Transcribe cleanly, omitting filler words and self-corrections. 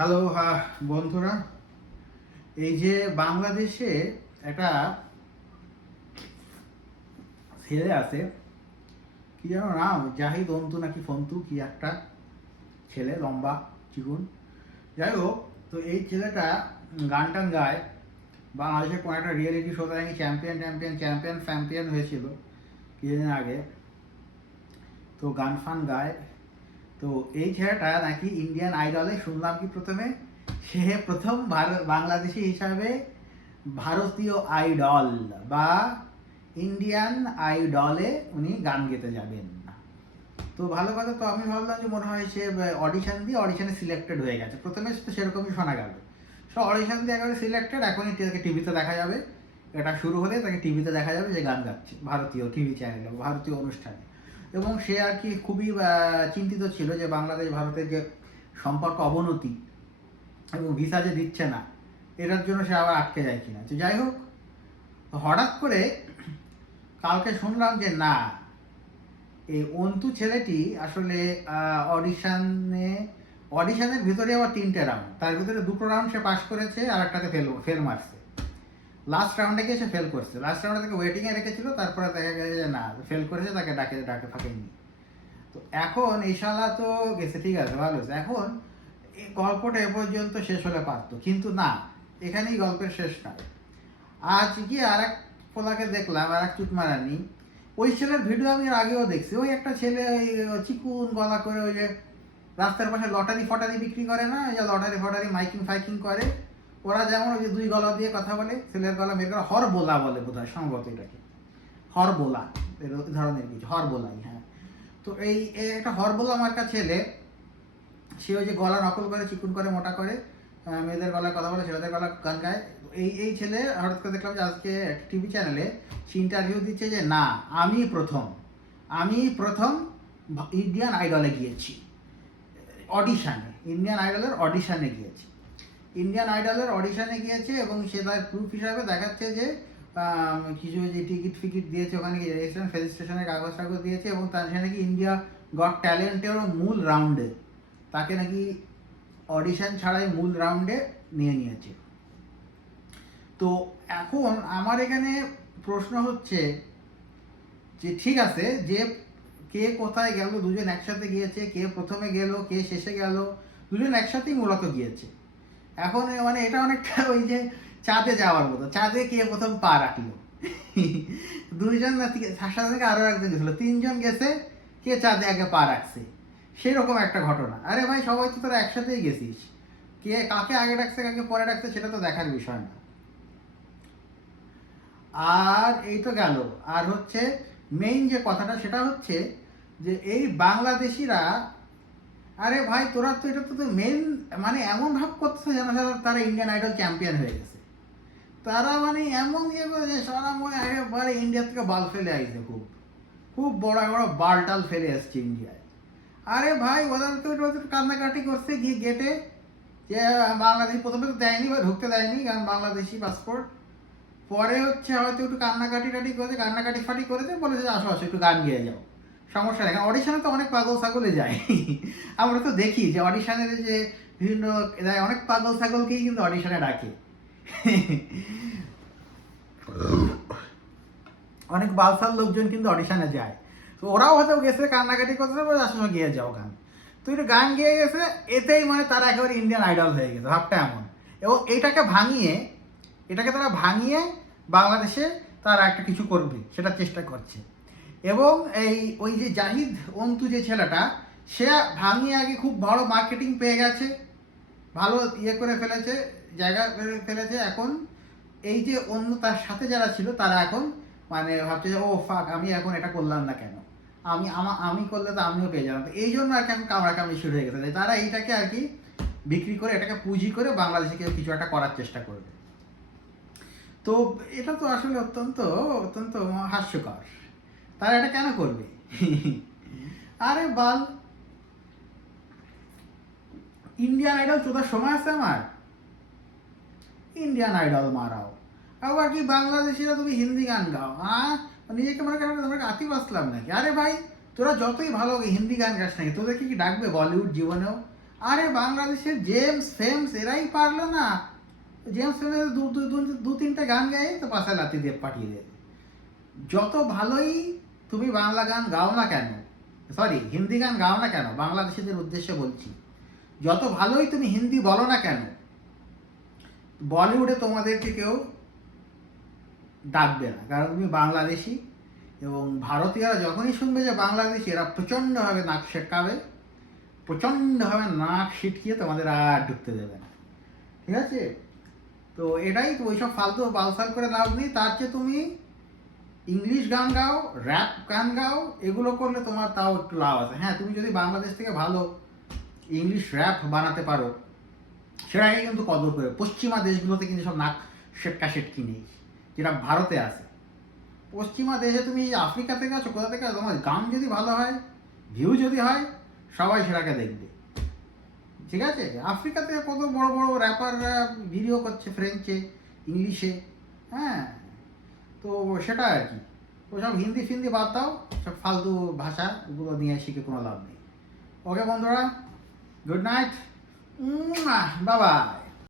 Hello বন্ধুরা, এই যে বাংলাদেশে একটা ছেলে আছে, কি যেন নাম, জাহিদ অন্তু নাকি ফন্তু, কি একটা ছেলে, লম্বা চিকুন। যাই হোক, তো এই ছেলেটা গান টান গায়। বাংলাদেশে কোনো একটা রিয়েলিটি শোতে নাকি চ্যাম্পিয়ন ট্যাম্পিয়ন চ্যাম্পিয়ন ফ্যাম্পিয়ন হয়েছিল কিছুদিন আগে। তো গান ফান গায়। তো এই ছেলেটা নাকি ইন্ডিয়ান আইডলে শুনলাম কি প্রথমে, সে প্রথম বাংলাদেশি হিসাবে ভারতীয় আইডল বা ইন্ডিয়ান আইডলে উনি গান গেতে যাবেন। তো ভালো কথা, তো আমি ভাবলাম যে মনে হয় সে অডিশনে সিলেক্টেড হয়ে গেছে। প্রথমে তো সেরকমই শোনা গেল, সো অডিশন দিয়ে একেবারে সিলেক্টেড, এখনই তাকে টিভিতে দেখা যাবে। এটা শুরু হলে তাকে টিভিতে দেখা যাবে যে গান গাচ্ছে ভারতীয় টিভি চ্যানেলে, ভারতীয় অনুষ্ঠানে। এবং সে আর কি খুবই চিন্তিত ছিল যে বাংলাদেশ ভারতের যে সম্পর্ক অবনতি এবং ভিসা যে দিচ্ছে না, এটার জন্য সে আবার আটকে যায় কিনা। তো যাই হোক, হঠাৎ করে কালকে শুনলাম যে না, এই অন্তু ছেলেটি আসলে অডিশনের ভিতরে আবার 3টে রাউন্ড, তার ভিতরে 2টো রাউন্ড সে পাস করেছে, আর একটাতে ফেল মারছে। লাস্ট রাউন্ডে গিয়ে সে ফেল করছে। লাস্ট রাউন্ডে তাকে ওয়েটিংয়ে রেখেছিল, তারপরে দেখা গেছে যে না, ফেল করেছে, তাকে ডাকে ফাঁকেনি। তো এখন এই শালা তো গেছে, ঠিক আছে, ভালো হয়েছে। এখন এই গল্পটা এ পর্যন্ত শেষ হলে পারতো, কিন্তু না, এখানেই গল্পের শেষ না। আজ গিয়ে আর এক পোলাকে দেখলাম, আর এক চুট মারানি। ওই ছেলের ভিডিও আমি এর আগেও দেখছি। ওই একটা ছেলে ওই চিকুন গলা করে, ওই যে রাস্তার পাশে লটারি ফটারি বিক্রি করে না, ওই যে লটারি ফটারি মাইকিং ফাইকিং করে, ওরা যেমন ওই যে 2 গলা দিয়ে কথা বলে, ছেলের গলা বের করে হরবোলা বলে বোধ হয়, সম্ভবত এটাকে হরবোলা এর ধরনের কিছু, হরবোলাই, হ্যাঁ। তো এই একটা হরবোলা মার্কা ছেলে, সে ওই যে গলা নকল করে, চিকুন করে, মোটা করে, মেয়েদের গলায় কথা বলে, ছেলেদের গলা গান গায়। এই ছেলে হঠাৎ করে দেখলাম যে আজকে টিভি চ্যানেলে সে ইন্টারভিউ দিচ্ছে যে না, আমি প্রথম ইন্ডিয়ান আইডলে গিয়েছি, ইন্ডিয়ান আইডলের অডিশানে গিয়েছে। এবং সে তার প্রুফ হিসাবে দেখাচ্ছে যে কিছু যে টিকিট ফিকিট দিয়েছে, ওখানে রেজিস্ট্রেশনের কাগজ টাগজ দিয়েছে, এবং তার সে নাকি ইন্ডিয়া গট ট্যালেন্টেরও মূল রাউন্ডে তাকে নাকি অডিশন ছাড়াই মূল রাউন্ডে নিয়েছে। তো এখন আমার এখানে প্রশ্ন হচ্ছে যে ঠিক আছে, যে কে কোথায় গেল, দুজন একসাথে গিয়েছে, কে প্রথমে গেল কে শেষে গেল, দুজন একসাথেই মূলত গিয়েছে। এখন মানে এটা অনেকটা ওই যে চাঁদে যাওয়ার মতো, চাঁদে কে প্রথম পা রাখলো। দুইজন সাথে থেকে আরো একজন গেছিল, 3জন গেছে, কে চাঁদে আগে পা রাখছে, সেরকম একটা ঘটনা। আরে ভাই, সবাই তো তোরা একসাথেই গেছিস, কে কাকে আগে ডাকছে কাকে পরে ডাকছে সেটা তো দেখার বিষয় না। আর এই তো গেল। আর হচ্ছে মেইন যে কথাটা, সেটা হচ্ছে যে এই বাংলাদেশিরা, আরে ভাই তোরা তো এটা তো মেন, মানে এমন ভাব করতেছে যেন তারা ইন্ডিয়ান আইডল চ্যাম্পিয়ন হয়ে গেছে। তারা মানে এমন ইয়ে করেছে, সারা মনে একেবারে ইন্ডিয়া থেকে বাল ফেলে আইছে, খুব খুব বড় বড় বালটাল ফেলে আসছে ইন্ডিয়ায়। আরে ভাই, ওদের তো কান্নাকাটি করছে গিয়ে গেটে, যে বাংলাদেশ প্রথমে তো দেয়নি বা ঢুকতে দেয়নি, কারণ বাংলাদেশি পাসপোর্ট। পরে হচ্ছে হয়তো একটু কান্নাকাটি ফাটি করেছে, বলেছে যে আসো আসো একটু গান গেয়ে যাও, সমস্যা নেই। অডিশনে তো অনেক পাগল ছাগলে যায়। আমরা তো দেখি যে অডিশনের যে বিভিন্ন অনেক পাগল ছাগলকেই কিন্তু অডিশনে ডাকে। অনেক বালসাল লোকজন কিন্তু অডিশনে যায়। তো ওরাও হয়তো গেছে, কান্নাকাটি করছে, বলে আসলে গিয়ে যাও গান। তো একটু গান গেয়ে গেছে, এতেই মানে তারা একেবারে ইন্ডিয়ান আইডল হয়ে গেছে, ভাবটা এমন। এবং এটাকে তারা ভাঙিয়ে বাংলাদেশে তারা একটা কিছু করবে, সেটা চেষ্টা করছে। এবং ওই যে জাহিদ অন্তু যে ছেলেটা, সে ভাঙিয়ে আগে খুব বড় মার্কেটিং পেয়ে গেছে, ভালো ইয়ে করে ফেলেছে, জায়গা করে ফেলেছে। এখন এই যে অন্য তার সাথে যারা ছিল, তারা এখন মানে ভাবছে যে ও ফাক, আমি এখন এটা করলাম না কেন, আমি করলে তো আমিও পেয়ে যেতাম। তো এই জন্য আর কি এখন কামড়াকামড়ি শুরু হয়ে গেছে। তারা এইটাকে আর কি বিক্রি করে, এটাকে পুঁজি করে বাংলাদেশে কিছু একটা করার চেষ্টা করবে। তো এটা তো আসলে অত্যন্ত অত্যন্ত হাস্যকর। তারা এটা কেন করবে? আরে বাল, ইন্ডিয়ান আইডল চোদার সময় আছে আমার? ইন্ডিয়ান আইডল মারাও, আবার কি বাংলাদেশিরা তুমি হিন্দি গান গাও, হ্যাঁ? নিজেকে মনে করেন তোমরা আতিফ আসলাম নাকি? আরে ভাই, তোরা যতই ভালো হিন্দি গান গাস নাকি, তোদেরকে কি ডাকবে বলিউড জীবনেও? আরে বাংলাদেশের জেমস ফেমস এরাই পারলো না, জেমস ফেমস দু তিনটে গান গাই তো পাশে লাতি দিয়ে পাঠিয়ে দেবে। যত ভালোই তুমি বাংলা গান গাও না কেন, সরি হিন্দি গান গাও না কেন, বাংলাদেশিদের উদ্দেশ্যে বলছি, যত ভালোই তুমি হিন্দি বলো না কেন, বলিউডে তোমাদেরকে কেউ ডাকবে না, কারণ তুমি বাংলাদেশি। এবং ভারতীয়রা যখনই শুনবে যে বাংলাদেশি, এরা প্রচণ্ডভাবে নাক সেটকাবে, প্রচণ্ডভাবে নাক সিটকিয়ে তোমাদের আর ঢুকতে দেবে না, ঠিক আছে? তো এটাই তো, ওইসব ফালতু বালসাল করে লাভ নেই। তার চেয়ে তুমি ইংলিশ গান গাও, র্যাপ গান গাও, এগুলো করলে তোমার তাও একটু লাভ আছে। হ্যাঁ, তুমি যদি বাংলাদেশ থেকে ভালো ইংলিশ র্যাপ বানাতে পারো, সেটাকে কিন্তু কদর করে। পশ্চিমা দেশগুলোতে কিন্তু সব নাক সেটকা সেটকি নেই, যেটা ভারতে আছে। পশ্চিমা দেশে তুমি আফ্রিকা থেকে আছো, কোথা থেকে আছো, তোমার গান যদি ভালো হয়, ভিউ যদি হয়, সবাই সেটাকে দেখবে, ঠিক আছে? আফ্রিকাতে কত বড় বড় র্যাপাররা ভিডিও করছে ফ্রেঞ্চে, ইংলিশে, হ্যাঁ। তো সেটা আর কি, ওসব হিন্দি ফিন্দি বাদ দাও, সব ফালতু ভাষা ওগুলো নিয়ে শিখে কোনো লাভ নেই। ওকে বন্ধুরা, গুড নাইট, বাবাই।